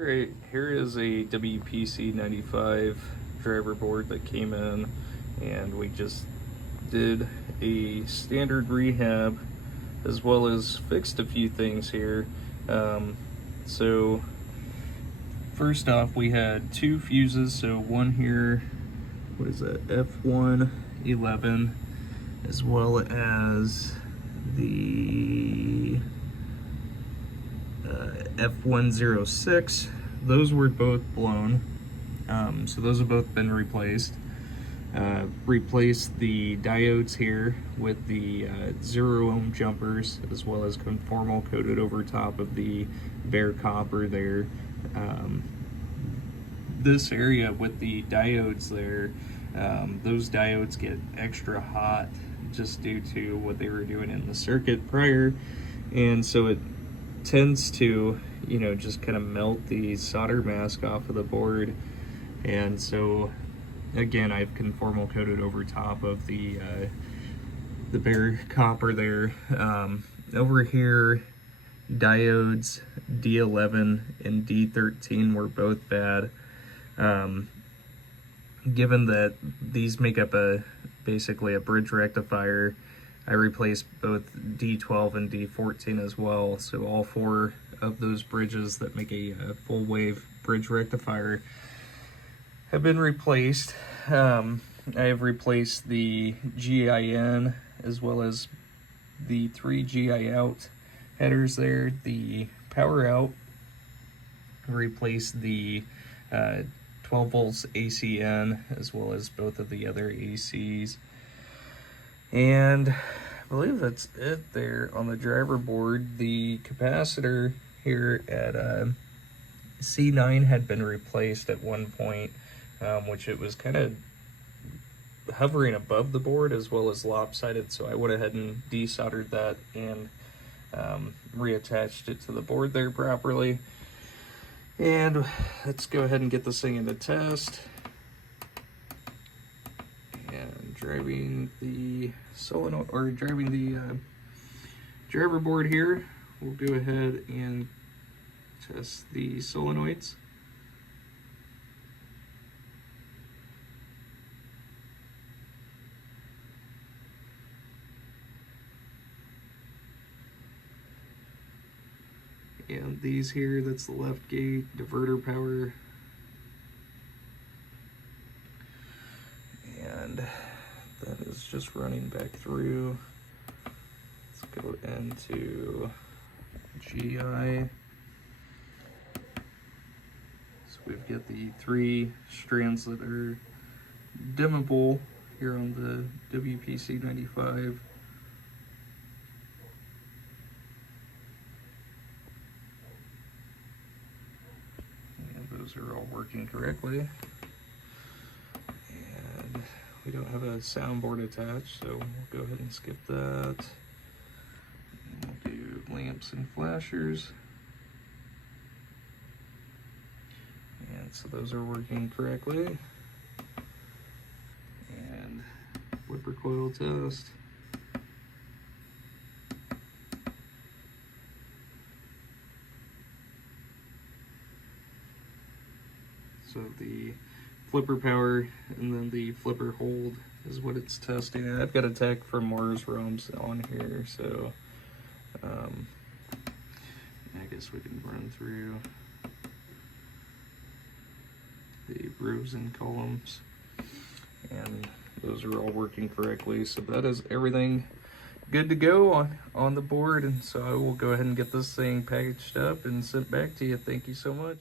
Alright, here is a WPC 95 driver board that came in, and we just did a standard rehab as well as fixed a few things here. So first off, we had two fuses, so one here, what is that, F111, as well as the F106. Those were both blown, so those have both been replaced. Replaced the diodes here with the 0 ohm jumpers, as well as conformal coated over top of the bare copper there. This area with the diodes there, those diodes get extra hot just due to what they were doing in the circuit prior, and so it tends to, just kind of melt the solder mask off of the board. And so again, I've conformal coated over top of the bare copper there. Over here, diodes D11 and D13 were both bad. Given that these make up basically a bridge rectifier, I replaced both D12 and D14 as well, so all four of those bridges that make a full wave bridge rectifier have been replaced. I have replaced the GIN as well as the 3 GI out headers there, the power out, replaced the 12 volts ACN as well as both of the other ACs. And I believe that's it there on the driver board. The capacitor here at C9 had been replaced at one point, which it was kind of hovering above the board as well as lopsided, so I went ahead and desoldered that and reattached it to the board there properly. And let's go ahead and get this thing into test. And driving the solenoid, or driving the driver board here, we'll go ahead and test the solenoids. And these here, that's the left gate, diverter power. And that is just running back through. Let's go into GI. So we've got the 3 strands that are dimmable here on the WPC 95. Those are all working correctly, and we don't have a soundboard attached, so we'll go ahead and skip that. And we'll do lamps and flashers, and so those are working correctly. And flipper coil test. So the flipper power and then the flipper hold is what it's testing. And I've got a tech from Mars ROMs on here, so I guess we can run through the rows and columns, and those are all working correctly. So that is everything good to go on the board, and so I will go ahead and get this thing packaged up and sent back to you. Thank you so much.